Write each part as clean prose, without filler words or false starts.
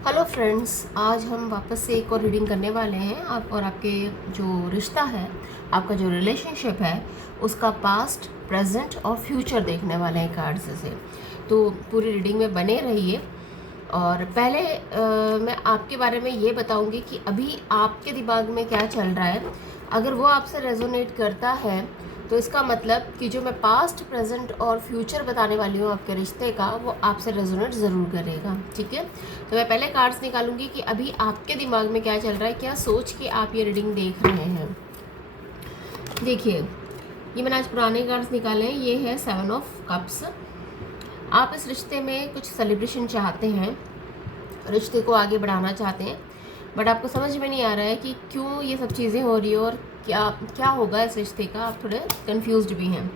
Hello friends, आज हम वापस से एक और रीडिंग करने वाले हैं। आप और आपके जो रिश्ता है, आपका जो रिलेशनशिप है, उसका पास्ट, प्रेजेंट और फ्यूचर देखने वाले हैं कार्ड्स से। तो पूरी रीडिंग में बने रहिए। और पहले मैं आपके बारे में ये बताऊंगी कि अभी आपके दिमाग में क्या चल रहा है। अगर वो आपसे रेजोनेट करता है तो इसका मतलब कि जो मैं पास्ट, प्रेजेंट और फ्यूचर बताने वाली हूँ आपके रिश्ते का, वो आपसे रेजोनेट ज़रूर करेगा। ठीक है, तो मैं पहले कार्ड्स निकालूंगी कि अभी आपके दिमाग में क्या चल रहा है, क्या सोच के आप ये रीडिंग देख रहे हैं। देखिए, ये मैंने आज पुराने कार्ड्स निकाले हैं। ये है 7 ऑफ कप्स। आप इस रिश्ते में कुछ सेलिब्रेशन चाहते हैं, रिश्ते को आगे बढ़ाना चाहते हैं, बट आपको समझ में नहीं आ रहा है कि क्यों ये सब चीज़ें हो रही है और क्या क्या होगा इस रिश्ते का। आप थोड़े कंफ्यूज्ड भी हैं।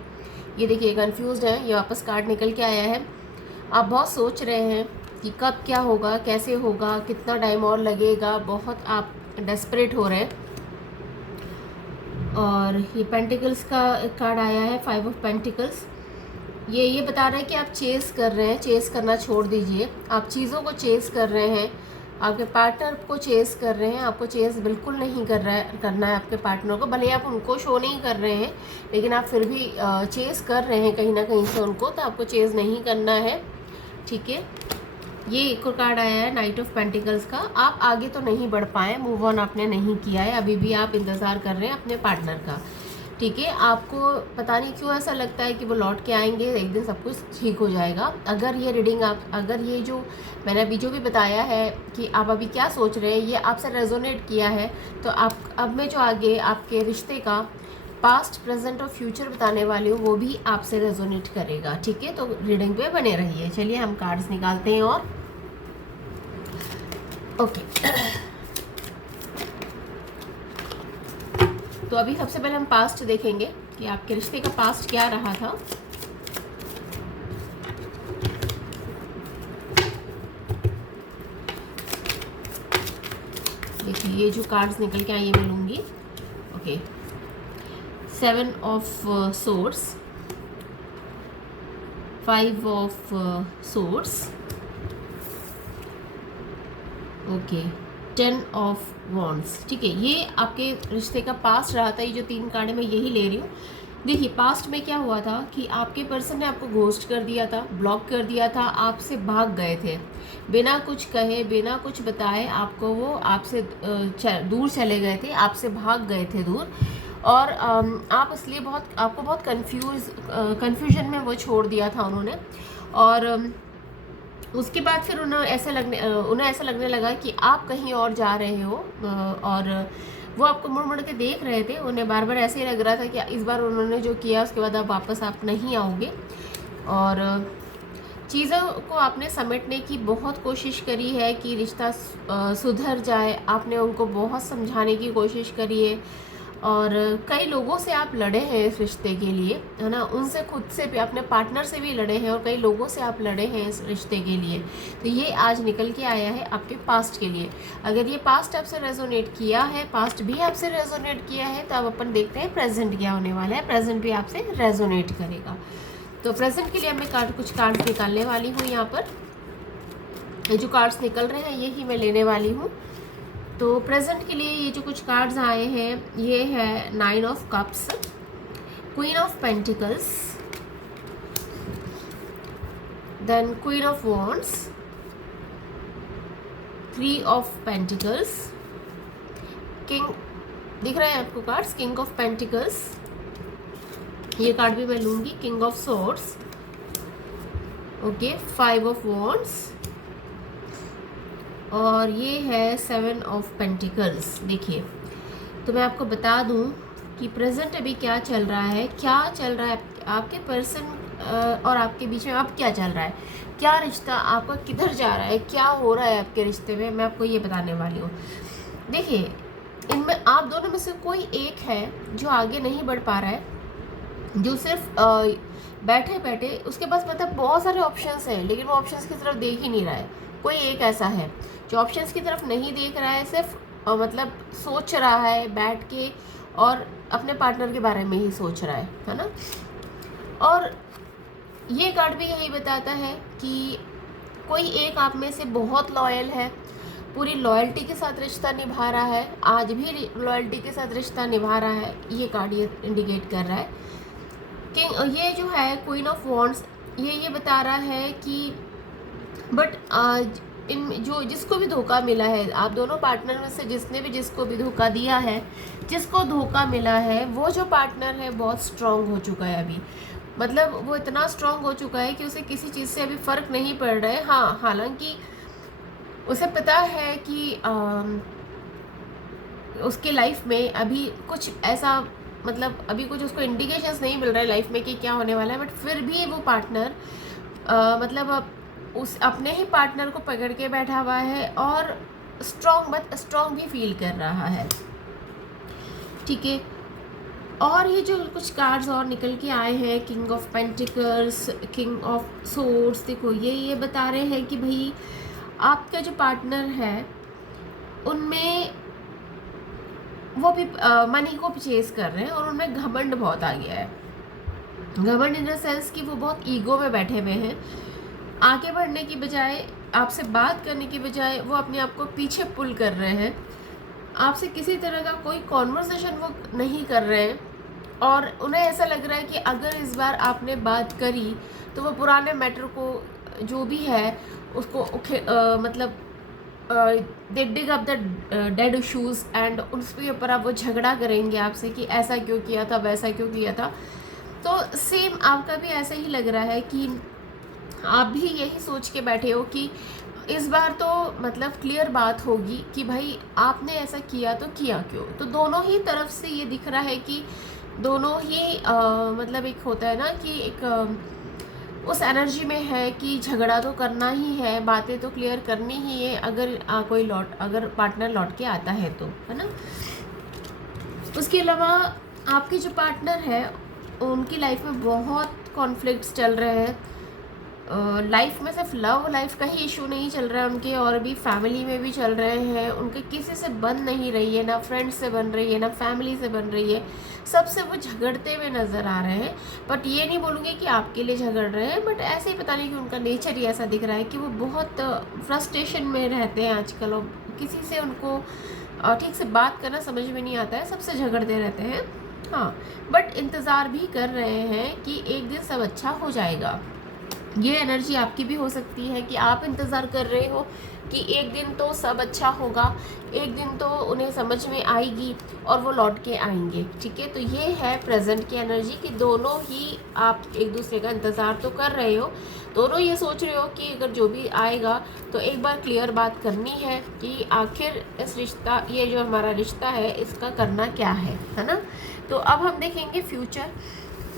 ये देखिए, कंफ्यूज्ड है। ये वापस कार्ड निकल के आया है। आप बहुत सोच रहे हैं कि कब क्या होगा, कैसे होगा, कितना टाइम और लगेगा। बहुत आप डेस्परेट हो रहे हैं। और ये पेंटिकल्स का कार्ड आया है, 5 ऑफ पेंटिकल्स। ये बता रहा है कि आप चेस कर रहे हैं। चेस करना छोड़ दीजिए। आप चीज़ों को चेस कर रहे हैं, आपके पार्टनर को चेस कर रहे हैं। आपको चेस बिल्कुल नहीं करना है आपके पार्टनर को। भले आप उनको शो नहीं कर रहे हैं, लेकिन आप फिर भी चेस कर रहे हैं कहीं ना कहीं से उनको, तो आपको चेस नहीं करना है। ठीक है, ये एक और कार्ड आया है, नाइट ऑफ पेंटिकल्स का। आप आगे तो नहीं बढ़ पाए, मूव ऑन आपने नहीं किया है, अभी भी आप इंतज़ार कर रहे हैं अपने पार्टनर का। ठीक है, आपको पता नहीं क्यों ऐसा लगता है कि वो लौट के आएंगे, एक दिन सब कुछ ठीक हो जाएगा। अगर ये रीडिंग अगर ये जो मैंने अभी जो भी बताया है कि आप अभी क्या सोच रहे हैं, ये आपसे रेजोनेट किया है, तो आप अब मैं जो आगे आपके रिश्ते का पास्ट, प्रेजेंट और फ्यूचर बताने वाली हूँ, वो भी आपसे रेजोनेट करेगा। ठीक है, तो रीडिंग पे बने रहिए। चलिए हम कार्ड्स निकालते हैं। और ओके तो अभी सबसे पहले हम पास्ट देखेंगे कि आपके रिश्ते का पास्ट क्या रहा था। देखिए, ये जो कार्ड्स निकल के आए ये मैं लूँगी। Okay, 7 of source, 5 of source, okay, 10 of wands. ठीक है, ये आपके रिश्ते का पास्ट रहा था। ये जो 3 कार्ड है मैं यही ले रही हूँ। देखिए, पास्ट में क्या हुआ था कि आपके पर्सन ने आपको घोस्ट कर दिया था, ब्लॉक कर दिया था, आपसे भाग गए थे बिना कुछ कहे, बिना कुछ बताए। आपको वो आपसे दूर चले गए थे, आपसे भाग गए थे दूर। और आप इसलिए आपको बहुत कन्फ्यूजन में वो छोड़ दिया था उन्होंने। और उसके बाद फिर उन्हें ऐसा लगने लगा कि आप कहीं और जा रहे हो। और वो आपको मुड़ मुड़ के देख रहे थे। उन्हें बार बार ऐसे ही लग रहा था कि इस बार उन्होंने जो किया उसके बाद अब वापस आप नहीं आओगे। और चीज़ों को आपने समेटने की बहुत कोशिश करी है कि रिश्ता सुधर जाए। आपने उनको बहुत समझाने की कोशिश करी है, और कई लोगों से आप लड़े हैं इस रिश्ते के लिए, है ना। उनसे, खुद से भी, अपने पार्टनर से भी लड़े हैं, और कई लोगों से आप लड़े हैं इस रिश्ते के लिए। तो ये आज निकल के आया है आपके पास्ट के लिए। अगर ये पास्ट आपसे रेजोनेट किया है, पास्ट भी आपसे रेजोनेट किया है, तो अब अपन देखते हैं प्रेजेंट क्या होने वाला है। प्रेजेंट भी आपसे रेजोनेट करेगा। तो प्रेजेंट के लिए मैं कुछ कार्ड्स निकालने वाली हूँ। यहाँ पर ये जो कार्ड्स निकल रहे हैं यही मैं लेने वाली हूँ। तो प्रेजेंट के लिए ये जो कुछ कार्ड्स आए हैं, ये है 9 of cups, queen of pentacles, then queen of wands, 3 of pentacles, king, दिख रहे हैं आपको कार्ड्स, किंग ऑफ पेंटिकल्स, ये कार्ड भी मैं लूंगी, king of swords, okay, 5 of wands, और ये है 7 ऑफ पेंटिकल्स। देखिए, तो मैं आपको बता दूं कि प्रेजेंट अभी क्या चल रहा है, क्या चल रहा है आपके पर्सन और आपके बीच में। अब क्या चल रहा है, क्या रिश्ता आपका किधर जा रहा है, क्या हो रहा है आपके रिश्ते में, मैं आपको ये बताने वाली हूँ। देखिए, इनमें आप दोनों में से कोई एक है जो आगे नहीं बढ़ पा रहा है, जो सिर्फ बैठे बैठे, उसके पास मतलब बहुत सारे ऑप्शंस हैं, लेकिन वो ऑप्शंस की तरफ देख ही नहीं रहा है। कोई एक ऐसा है जो ऑप्शंस की तरफ नहीं देख रहा है, सिर्फ मतलब सोच रहा है बैठ के, और अपने पार्टनर के बारे में ही सोच रहा है ना। और ये कार्ड भी यही बताता है कि कोई एक आप में से बहुत लॉयल है, पूरी लॉयल्टी के साथ रिश्ता निभा रहा है, आज भी लॉयल्टी के साथ रिश्ता निभा रहा है, ये कार्ड ये इंडिकेट कर रहा है। किंग ये जो है क्वीन ऑफ वॉन्ड्स, ये बता रहा है कि बट इन जो जिसको भी धोखा मिला है, आप दोनों पार्टनर में से जिसने भी जिसको भी धोखा दिया है, जिसको धोखा मिला है, वो जो पार्टनर है बहुत स्ट्रांग हो चुका है अभी। मतलब वो इतना स्ट्रांग हो चुका है कि उसे किसी चीज़ से अभी फ़र्क नहीं पड़ रहा है। हाँ, हालांकि उसे पता है कि उसके लाइफ में अभी कुछ ऐसा, मतलब अभी कुछ उसको इंडिकेशंस नहीं मिल रहा है लाइफ में कि क्या होने वाला है, बट फिर भी वो पार्टनर मतलब अब उस अपने ही पार्टनर को पकड़ के बैठा हुआ है और स्ट्रॉन्ग भी फील कर रहा है। ठीक है, और ये जो कुछ कार्ड्स और निकल के आए हैं, king of pentacles, king of swords, देखो ये बता रहे हैं कि भाई आपका जो पार्टनर है उनमें वो भी मनी को चेस कर रहे हैं और उनमें घमंड बहुत आ गया है। घमंड इन द सेंस कि वो बहुत ईगो में बैठे हुए हैं, आगे बढ़ने की बजाय, आपसे बात करने की बजाय वो अपने आप को पीछे पुल कर रहे हैं, आपसे किसी तरह का कोई कॉन्वर्सेशन वो नहीं कर रहे हैं, और उन्हें ऐसा लग रहा है कि अगर इस बार आपने बात करी तो वो पुराने मैटर को जो भी है उसको मतलब they dig up the dead issues and उसके ऊपर अब वो झगड़ा करेंगे आपसे कि ऐसा क्यों किया था, वैसा क्यों किया था। तो सेम आपका भी ऐसा ही लग रहा है कि आप भी यही सोच के बैठे हो कि इस बार तो मतलब क्लियर बात होगी कि भाई आपने ऐसा किया तो किया क्यों। तो दोनों ही तरफ से ये दिख रहा है कि दोनों ही मतलब एक होता है ना कि एक उस एनर्जी में है कि झगड़ा तो करना ही है, बातें तो क्लियर करनी ही है, अगर अगर पार्टनर लौट के आता है तो, है ना। उसके अलावा आपके जो पार्टनर है उनकी लाइफ में बहुत कॉन्फ्लिक्ट्स चल रहे हैं। लाइफ में सिर्फ लव लाइफ का ही इशू नहीं चल रहा है उनके, और भी फैमिली में भी चल रहे हैं। उनके किसी से बन नहीं रही है, ना फ्रेंड्स से बन रही है, ना फैमिली से बन रही है, सबसे वो झगड़ते हुए नज़र आ रहे हैं। बट ये नहीं बोलूँगी कि आपके लिए झगड़ रहे हैं, बट ऐसे ही पता नहीं कि उनका नेचर ही ऐसा दिख रहा है कि वो बहुत फ्रस्ट्रेशन में रहते हैं आजकल, और किसी से उनको ठीक से बात करना समझ में नहीं आता है, सबसे झगड़ते रहते हैं। हाँ, बट इंतज़ार भी कर रहे हैं कि एक दिन सब अच्छा हो जाएगा। ये एनर्जी आपकी भी हो सकती है कि आप इंतज़ार कर रहे हो कि एक दिन तो सब अच्छा होगा, एक दिन तो उन्हें समझ में आएगी और वो लौट के आएंगे। ठीक है, तो ये है प्रेजेंट की एनर्जी कि दोनों ही आप एक दूसरे का इंतज़ार तो कर रहे हो, दोनों ये सोच रहे हो कि अगर जो भी आएगा तो एक बार क्लियर बात करनी है कि आखिर इस रिश्ता, ये जो हमारा रिश्ता है इसका करना क्या है ना। तो अब हम देखेंगे फ्यूचर।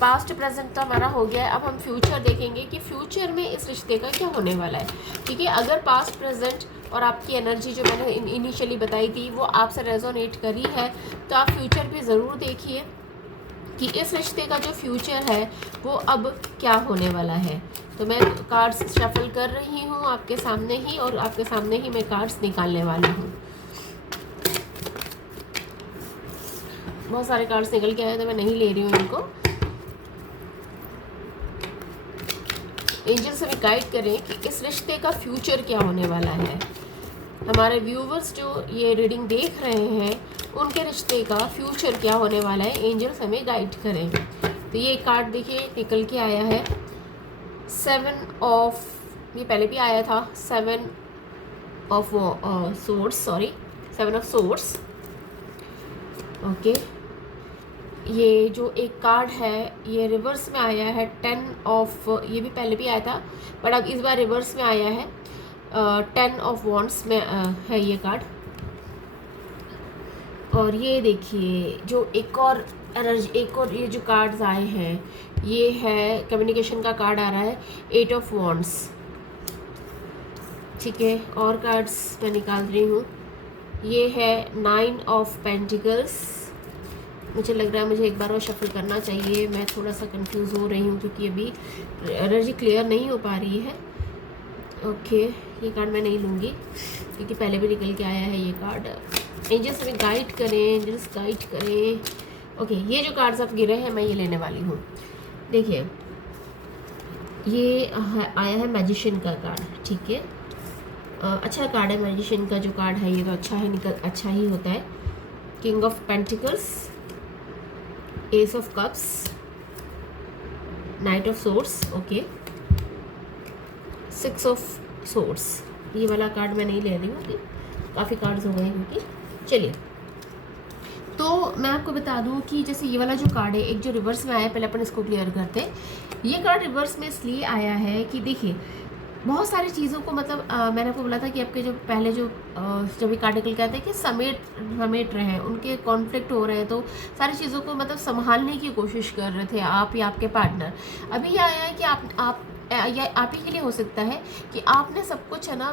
पास्ट प्रेजेंट तो हमारा हो गया है, अब हम फ्यूचर देखेंगे कि फ्यूचर में इस रिश्ते का क्या होने वाला है। ठीक है, अगर पास्ट प्रेजेंट और आपकी एनर्जी जो मैंने इनिशियली बताई थी वो आपसे रेजोनेट करी है तो आप फ्यूचर भी ज़रूर देखिए कि इस रिश्ते का जो फ्यूचर है वो अब क्या होने वाला है। तो मैं कार्ड्स शफल कर रही हूँ आपके सामने ही, और आपके सामने ही मैं कार्ड्स निकालने वाली हूँ। बहुत सारे कार्ड्स निकल के आए तो मैं नहीं ले रही हूँ इनको। एंजल से भी गाइड करें कि इस रिश्ते का फ्यूचर क्या होने वाला है। हमारे व्यूवर्स जो ये रीडिंग देख रहे हैं उनके रिश्ते का फ्यूचर क्या होने वाला है, एंजल्स हमें गाइड करें। तो ये कार्ड देखिए निकल के आया है 7 ऑफ, ये पहले भी आया था 7 ऑफ सोर्ड्स। ओके, ये जो एक कार्ड है ये रिवर्स में आया है 10 ऑफ, ये भी पहले भी आया था बट अब इस बार रिवर्स में आया है 10 ऑफ वॉन्ड्स में है ये कार्ड। और ये देखिए जो एक और एनर्जी, एक और ये जो कार्ड्स आए हैं ये है कम्युनिकेशन का कार्ड आ रहा है 8 ऑफ वॉन्ड्स। ठीक है, और कार्ड्स मैं निकाल रही हूँ, ये है 9 ऑफ पेंटिकल्स। मुझे लग रहा है मुझे एक बार और शफल करना चाहिए, मैं थोड़ा सा कंफ्यूज हो रही हूँ क्योंकि अभी एनर्जी क्लियर नहीं हो पा रही है। ओके, ये कार्ड मैं नहीं लूँगी क्योंकि पहले भी निकल के आया है ये कार्ड। एंजल्स हमें गाइड करें, एंजल्स गाइड करें। ओके, ये जो कार्ड्स आप गिरे हैं मैं ये लेने वाली हूँ। देखिए ये आया है मैजिशियन का कार्ड। ठीक है, अच्छा कार्ड है मैजिशियन का जो कार्ड है, ये तो अच्छा है, अच्छा ही होता है। King of pentacles, S of cups, night of swords, okay, six of swords. ये वाला कार्ड मैं नहीं ले रही हूँ, काफ़ी कार्ड्स हो गए क्योंकि। चलिए, तो मैं आपको बता दूं कि जैसे ये वाला जो कार्ड है, एक जो रिवर्स में आया, पहले अपन इसको क्लियर करते हैं। ये कार्ड रिवर्स में इसलिए आया है कि देखिए बहुत सारी चीज़ों को मतलब मैंने आपको बोला था कि आपके जो पहले जो जब ये कार्डिकल कहते हैं कि समेट रहे हैं, उनके कॉन्फ्लिक्ट हो रहे हैं, तो सारी चीज़ों को मतलब संभालने की कोशिश कर रहे थे आप या आपके पार्टनर। अभी ये आया है कि आप या आप ही के लिए हो सकता है कि आपने सब कुछ है ना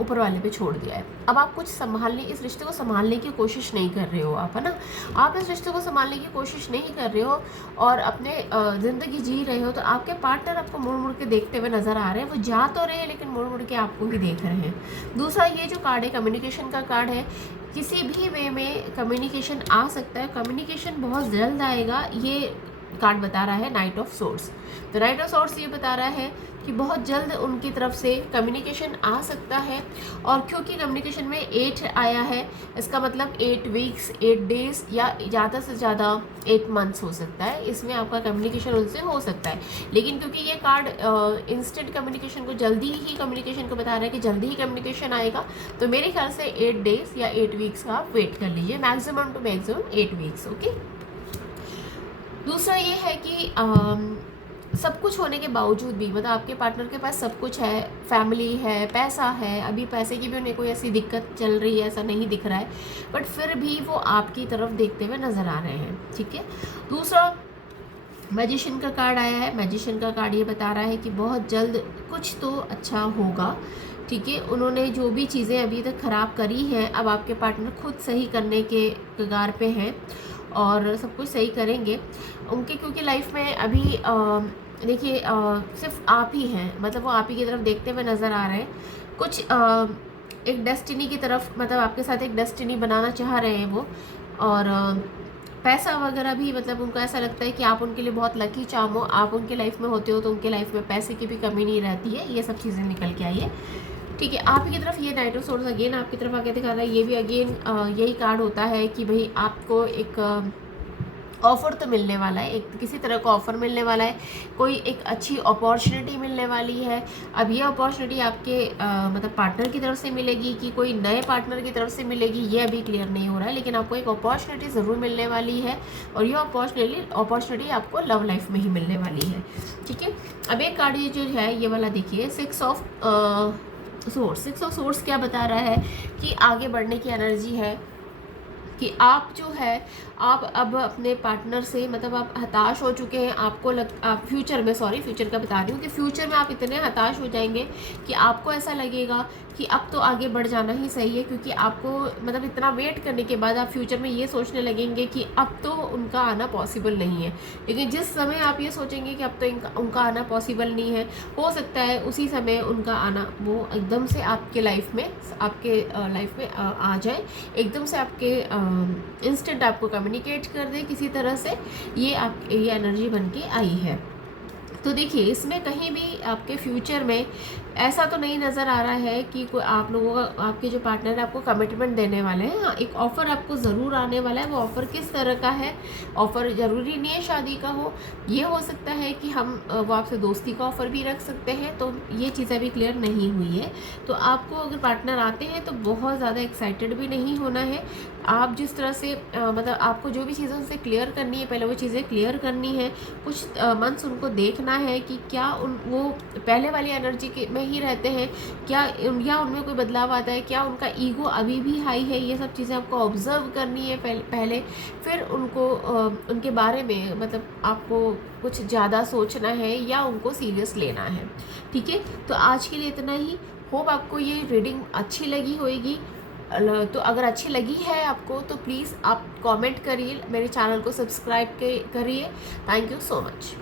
ऊपर वाले पे छोड़ दिया है। अब आप कुछ संभालने, इस रिश्ते को संभालने की कोशिश नहीं कर रहे हो आप, है ना। आप इस रिश्ते को संभालने की कोशिश नहीं कर रहे हो और अपने ज़िंदगी जी रहे हो, तो आपके पार्टनर आपको मुड़ मुड़ के देखते हुए नज़र आ रहे हैं। वो जा तो रहे हैं लेकिन मुड़ मुड़ के आपको ही देख रहे हैं। दूसरा, ये जो कार्ड है कम्युनिकेशन का कार्ड है। किसी भी वे में कम्युनिकेशन आ सकता है, कम्युनिकेशन बहुत जल्द आएगा, ये कार्ड बता रहा है नाइट ऑफ सोर्ड्स। तो नाइट ऑफ सोर्ड्स ये बता रहा है कि बहुत जल्द उनकी तरफ से कम्युनिकेशन आ सकता है। और क्योंकि कम्युनिकेशन में 8 आया है, इसका मतलब 8 वीक्स, 8 डेज या ज़्यादा से ज़्यादा 8 मंथ्स हो सकता है, इसमें आपका कम्युनिकेशन उनसे हो सकता है। लेकिन क्योंकि ये कार्ड इंस्टेंट कम्युनिकेशन को, जल्दी ही कम्युनिकेशन को बता रहा है कि जल्दी ही कम्युनिकेशन आएगा, तो मेरे ख्याल से 8 डेज या 8 वीक्स का आप वेट कर लीजिए, maximum two maximum 8 weeks, okay. दूसरा ये है कि सब कुछ होने के बावजूद भी, मतलब आपके पार्टनर के पास सब कुछ है, फैमिली है, पैसा है, अभी पैसे की भी उन्हें कोई ऐसी दिक्कत चल रही है ऐसा नहीं दिख रहा है, बट फिर भी वो आपकी तरफ देखते हुए नज़र आ रहे हैं, ठीक है। दूसरा, मैजिशियन का कार्ड आया है। मैजिशियन का कार्ड ये बता रहा है कि बहुत जल्द कुछ तो अच्छा होगा, ठीक है। उन्होंने जो भी चीज़ें अभी तक ख़राब करी हैं, अब आपके पार्टनर खुद सही करने के कगार पे हैं और सब कुछ सही करेंगे उनके, क्योंकि लाइफ में अभी देखिए सिर्फ आप ही हैं, मतलब वो आप ही की तरफ देखते हुए नज़र आ रहे हैं। कुछ एक डेस्टिनी की तरफ, मतलब आपके साथ एक डेस्टिनी बनाना चाह रहे हैं वो। और पैसा वगैरह भी, मतलब उनको ऐसा लगता है कि आप उनके लिए बहुत लकी चार्म हो, आप उनके लाइफ में होते हो तो उनके लाइफ में पैसे की भी कमी नहीं रहती है। ये सब चीज़ें निकल के आई है, ठीक है। आप ही की तरफ ये नाइट ऑफ सोर्ड्स अगेन आपकी तरफ आके दिखा रहा है। ये भी अगेन यही कार्ड होता है कि भाई आपको एक ऑफ़र तो मिलने वाला है, एक किसी तरह का ऑफ़र मिलने वाला है, कोई एक अच्छी अपॉर्चुनिटी मिलने वाली है। अब ये अपॉर्चुनिटी आपके मतलब पार्टनर की तरफ से मिलेगी कि कोई नए पार्टनर की तरफ से मिलेगी, ये अभी क्लियर नहीं हो रहा है, लेकिन आपको एक अपॉर्चुनिटी ज़रूर मिलने वाली है और ये अपॉर्चुनिटी आपको लव लाइफ में ही मिलने वाली है, ठीक है। अब एक कार्ड ये जो है ये वाला देखिए, 6 ऑफ सोर्स क्या बता रहा है कि आगे बढ़ने की एनर्जी है, कि आप जो है आप अब अपने पार्टनर से, मतलब आप हताश हो चुके हैं, आपको आप फ्यूचर का बता रही हूँ कि फ्यूचर में आप इतने हताश हो जाएंगे कि आपको ऐसा लगेगा कि अब तो आगे बढ़ जाना ही सही है, क्योंकि आपको मतलब इतना वेट करने के बाद आप फ्यूचर में ये सोचने लगेंगे कि अब तो उनका आना पॉसिबल नहीं है। लेकिन जिस समय आप ये सोचेंगे कि अब तो उनका आना पॉसिबल नहीं है, हो सकता है उसी समय उनका आना वो एकदम से आपके लाइफ में आ जाए, एकदम से आपके इंस्टेंट आपको कम्युनिकेट कर दे किसी तरह से। ये एनर्जी बन के आई है। तो देखिए इसमें कहीं भी आपके फ्यूचर में ऐसा तो नहीं नज़र आ रहा है कि कोई आप लोगों का, आपके जो पार्टनर है आपको कमिटमेंट देने वाले हैं। हाँ, एक ऑफ़र आपको ज़रूर आने वाला है। वो ऑफ़र किस तरह का है, ऑफ़र ज़रूरी नहीं है शादी का हो, ये हो सकता है कि वो आपसे दोस्ती का ऑफ़र भी रख सकते हैं। तो ये चीज़ अभी क्लियर नहीं हुई है। तो आपको अगर पार्टनर आते हैं तो बहुत ज़्यादा एक्साइटेड भी नहीं होना है। आप जिस तरह से मतलब आपको जो भी चीज़ें उनसे क्लियर करनी है, पहले वो चीज़ें क्लियर करनी है। कुछ मंथ्स उनको देखना है कि क्या वो पहले वाली एनर्जी में ही रहते हैं क्या, या उनमें कोई बदलाव आता है, क्या उनका ईगो अभी भी हाई है। ये सब चीज़ें आपको ऑब्जर्व करनी है पहले, फिर उनको उनके बारे में मतलब आपको कुछ ज़्यादा सोचना है या उनको सीरियस लेना है, ठीक है। तो आज के लिए इतना ही। होप आपको ये रीडिंग अच्छी लगी होगी। तो अगर अच्छी लगी है आपको तो प्लीज़ आप कमेंट करिए, मेरे चैनल को सब्सक्राइब करिए। Thank you so much.